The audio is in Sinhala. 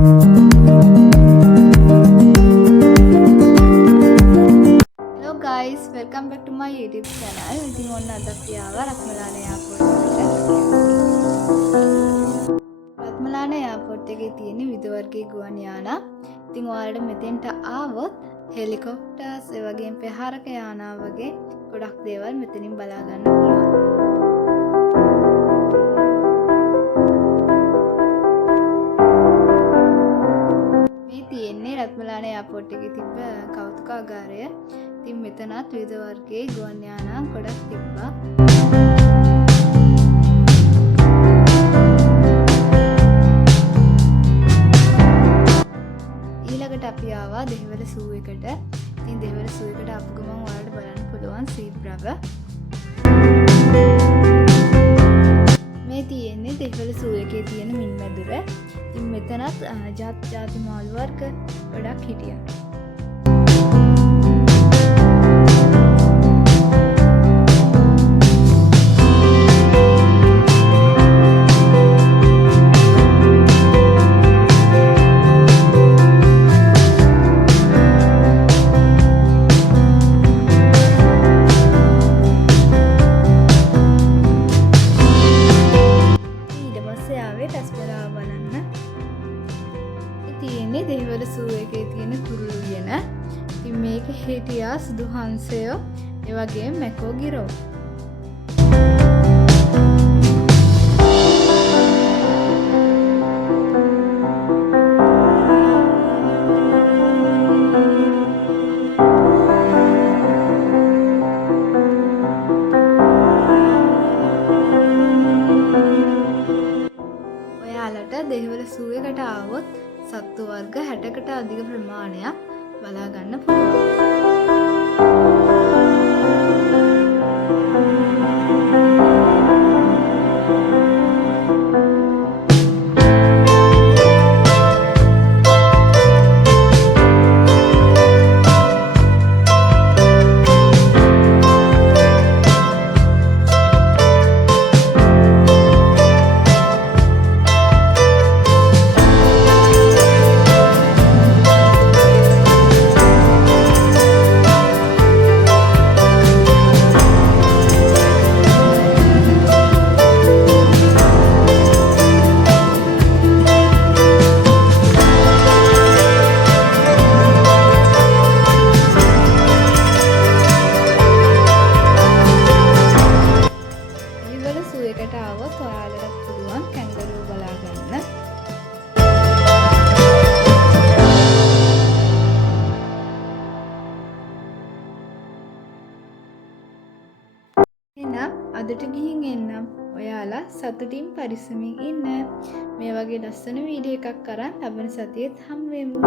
Hello guys, welcome back to my YouTube channel. ඉතින් ඔන්න අද අපි ආවා රත්මලාන එයාපෝට් එකට. රත්මලාන එයාපෝට් එකේ තියෙන විවිධ වර්ගයේ ගුවන් යානා. ඉතින් ඔයාලට මෙතෙන්ට ආවොත් හෙලිකොප්ටර්ස් ඒ වගේම ප්‍රහාරක යානා වගේ ගොඩක් දේවල් මෙතනින් බලා ගන්න පුළුවන්. මේ තියෙන්නේ රත්මලාන එයාපෝට් එකේ තිබ්බ කෞතුකාගාරය. ඉතින් මෙතනත් විවිධ වර්ගයේ ගුවන් යානා ගොඩක් තිබ්බා. ඊළඟට අපි ආවා දෙහිවල සූ එකට. ඉතින් දෙහිවල සූ එකට ආපු ගමන් ඔයාලට බලන්න පුළුවන් සීබ්‍රාව. මේ තියෙන්නේ දෙහිවල සූ එකේ තියෙන මින්මැදුර. ඉතින් මෙතනත් ජාති මාළු වර්ග ගොඩක් හිටියා. තියෙන්නේ දෙහිවල සූ එකේ තියෙන කුරුළු වියන. ඉතින් මේක හිටියා සුදු හංසයෝ ඒ වගේම මැකෝ ගිරෝ. ඔයාලට දෙහිවල සූ එකට ආවොත් සත්තු වර්ග 60කට අධික ප්‍රමාණයක් බලා ගන්න පුළුවන්. එකට ආවොත් ඔයාලට පුළුවන් කැන්ගරූ බලා ගන්න. එහෙනම් අදට ගිහින් එන්නම්. ඔයාලා සතුටින් පරිස්සමින් ඉන්න. මේ වගේ ලස්සන වීඩියෝ එකක් අරන් ලබන සතියේත් හමු වෙමු.